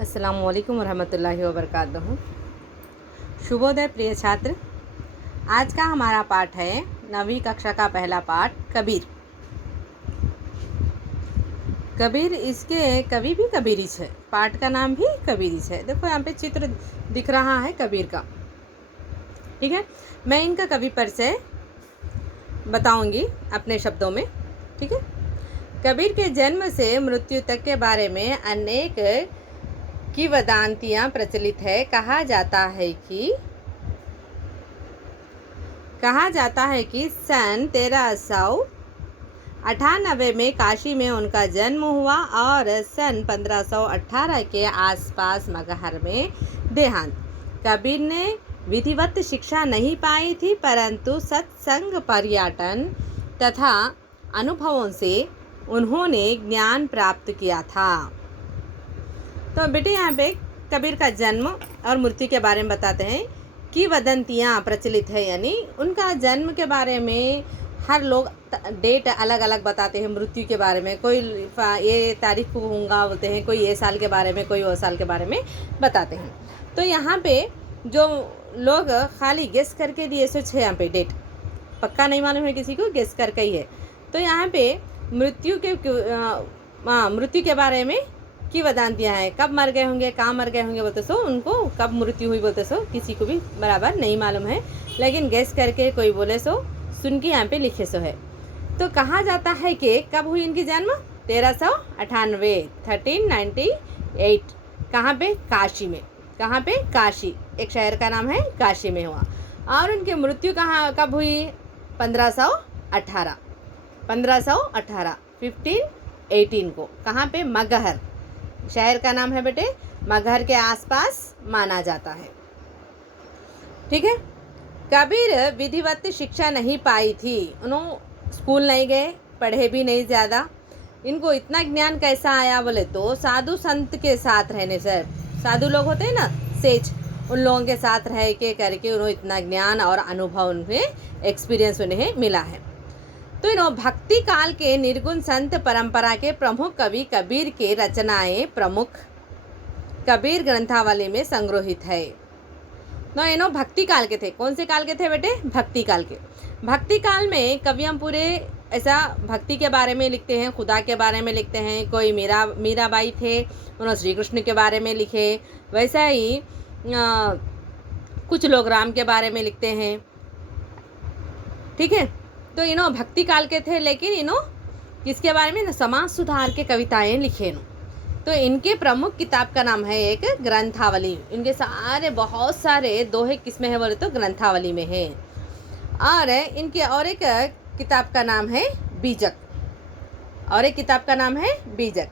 अस्सलामु अलैकुम वरहमतुल्लाहि वबरकातुहू। शुभोदय प्रिय छात्र। आज का हमारा पाठ है 9वीं कक्षा का पहला पाठ कबीर। कबीर इसके कवि भी कबीरिच है, पाठ का नाम भी कबीरिच है। देखो यहाँ पे चित्र दिख रहा है कबीर का। ठीक है, मैं इनका कवि परिचय बताऊंगी अपने शब्दों में। ठीक है, कबीर के जन्म से मृत्यु तक के बारे में अनेक किंवदंतियां प्रचलित है। कहा जाता है कि सन 1398 में काशी में उनका जन्म हुआ और सन 1518 के आसपास मगहर में देहांत। कबीर ने विधिवत शिक्षा नहीं पाई थी, परंतु सत्संग, पर्यटन तथा अनुभवों से उन्होंने ज्ञान प्राप्त किया था। तो बेटे यहाँ पे कबीर का जन्म और मृत्यु के बारे में बताते हैं। किंवदंतियाँ प्रचलित है, यानी उनका जन्म के बारे में हर लोग डेट अलग अलग बताते हैं। मृत्यु के बारे में कोई ये तारीख को होगा बोलते हैं, कोई ये साल के बारे में, कोई वो साल के बारे में बताते हैं। तो यहाँ पे जो लोग खाली गेस करके दिए सो छः, यहाँ पे डेट पक्का नहीं मालूम है किसी को, गेस करके ही है। तो यहाँ पे मृत्यु के बारे में किंवदंतियाँ हैं। कब मर गए होंगे, कहाँ मर गए होंगे बोलते सो, उनको कब मृत्यु हुई बोलते सो किसी को भी बराबर नहीं मालूम है, लेकिन गेस करके कोई बोले सो सुन के यहाँ पे लिखे सो है। तो कहा जाता है कि कब हुई इनकी जन्म 1398। कहाँ पे? काशी में। कहाँ पे? काशी, एक शहर का नाम है, काशी में हुआ। और उनकी मृत्यु कब हुई? 1518 1518 को। कहाँ पे? मगहर, शहर का नाम है बेटे, मगहर के आसपास माना जाता है। ठीक है, कबीर विधिवत शिक्षा नहीं पाई थी। उन्होंने स्कूल नहीं गए, पढ़े भी नहीं ज़्यादा। इनको इतना ज्ञान कैसा आया बोले तो साधु संत के साथ रहने से। साधु लोग होते हैं ना, सेज, उन लोगों के साथ रह के करके उन्हें इतना ज्ञान और अनुभव, उन्हें एक्सपीरियंस उन्हें मिला है। तो इन्होंने भक्ति काल के निर्गुण संत परंपरा के प्रमुख कवि कबीर के रचनाएं प्रमुख कबीर ग्रंथावली में संग्रहित है। तो इन्होंने भक्ति काल के थे। कौन से काल के थे बेटे? भक्ति काल के। भक्ति काल में कवियाँ पूरे ऐसा भक्ति के बारे में लिखते हैं, खुदा के बारे में लिखते हैं। कोई मीराबाई थे, उन्होंने श्री कृष्ण के बारे में लिखे। वैसा ही कुछ लोग राम के बारे में लिखते हैं। ठीक है, तो इन्हों भक्ति काल के थे, लेकिन इन्हों किसके बारे में? समाज सुधार के कविताएं लिखे इन्हों। तो इनके प्रमुख किताब का नाम है एक ग्रंथावली। इनके सारे बहुत सारे दोहे किसमें है बोले तो ग्रंथावली में है। और इनके और एक किताब का नाम है बीजक,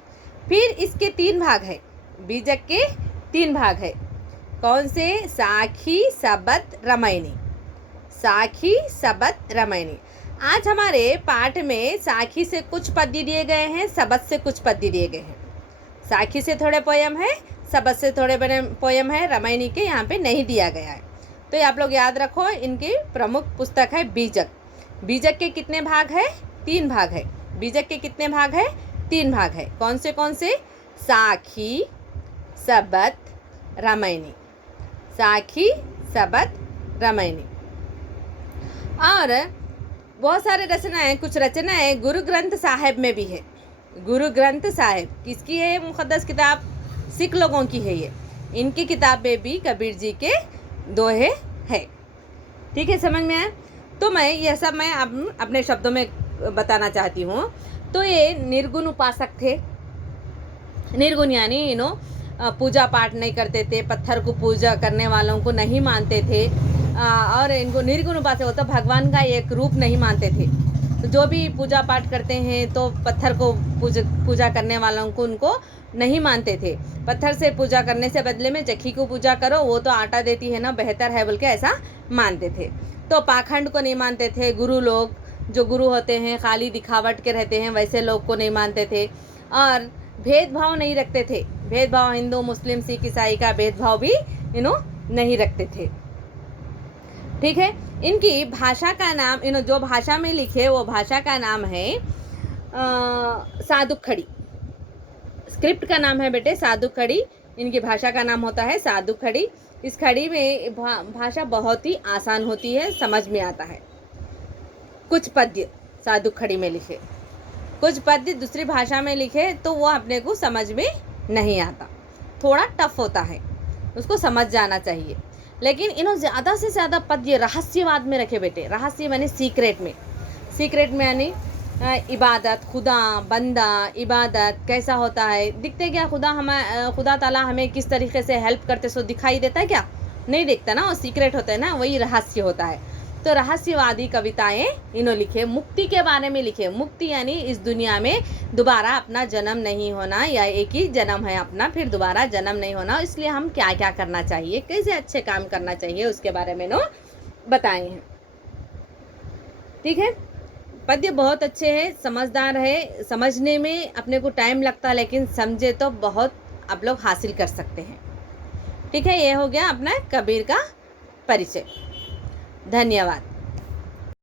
फिर इसके 3 भाग है। बीजक के 3 भाग है। कौन से? साखी, सबत, रामायणी। आज हमारे पाठ में साखी से कुछ पद्य दिए गए हैं, सबत से कुछ पद्य दिए गए हैं। साखी से थोड़े पोयम है, सबत से थोड़े बड़े पोयम है, रामायणी के यहाँ पे नहीं दिया गया है। तो आप लोग याद रखो, इनकी प्रमुख पुस्तक है बीजक। बीजक के कितने भाग है? 3 भाग है। बीजक के कितने भाग है? 3 भाग है। कौन से? साखी, सबत, रामायणी। साखी, सबत, रामायणी। और बहुत सारे रचनाएं, कुछ रचनाएं गुरु ग्रंथ साहिब में भी है। गुरु ग्रंथ साहिब किसकी है? मुक़द्दस किताब, सिख लोगों की है ये। इनकी किताब में भी कबीर जी के दोहे है। ठीक है, समझ में आया? तो मैं यह सब मैं अपने शब्दों में बताना चाहती हूँ। तो ये निर्गुण उपासक थे। निर्गुण यानी पूजा पाठ नहीं करते थे, पत्थर को पूजा करने वालों को नहीं मानते थे। और इनको निर्गुण उपासक होता, भगवान का एक रूप नहीं मानते थे। तो जो भी पूजा पाठ करते हैं तो पत्थर को पूजा करने वालों को उनको नहीं मानते थे। पत्थर से पूजा करने से बदले में चक्की को पूजा करो, वो तो आटा देती है ना, बेहतर है बोल के ऐसा मानते थे। तो पाखंड को नहीं मानते थे। गुरु लोग, जो गुरु होते हैं खाली दिखावट के रहते हैं, वैसे लोग को नहीं मानते थे। और भेदभाव नहीं रखते थे। भेदभाव हिंदू, मुस्लिम, सिख, ईसाई का भेदभाव भी नहीं रखते थे। ठीक है, इनकी भाषा का नाम, जो भाषा में लिखे वो भाषा का नाम है साधुखड़ी। स्क्रिप्ट का नाम है बेटे साधुखड़ी। इनकी भाषा का नाम होता है साधु खड़ी। इस खड़ी में भाषा बहुत ही आसान होती है, समझ में आता है। कुछ पद्य साधु खड़ी में लिखे, कुछ पद्य दूसरी भाषा में लिखे तो वो अपने को समझ में नहीं आता, थोड़ा टफ होता है, उसको समझ जाना चाहिए। लेकिन इन्होंने ज़्यादा से ज़्यादा पद्य रहस्यवाद में रखे बेटे। रहस्य माने सीक्रेट में, सीक्रेट में यानी इबादत, खुदा बंदा इबादत कैसा होता है, दिखते क्या खुदा ताला हमें किस तरीके से हेल्प करते सो दिखाई देता है क्या? नहीं दिखता ना, वो सीक्रेट होता है ना, वही रहस्य होता है। तो रहस्यवादी कविताएं इन्होंने लिखे। मुक्ति के बारे में लिखे। मुक्ति यानी इस दुनिया में दोबारा अपना जन्म नहीं होना, या एक ही जन्म है अपना, फिर दोबारा जन्म नहीं होना, इसलिए हम क्या क्या करना चाहिए, कैसे अच्छे काम करना चाहिए, उसके बारे में इन्होंने बताए हैं। ठीक है, पद्य बहुत अच्छे हैं, समझदार है, समझने में अपने को टाइम लगता है, लेकिन समझे तो बहुत आप लोग हासिल कर सकते हैं। ठीक है, ये हो गया अपना कबीर का परिचय। धन्यवाद।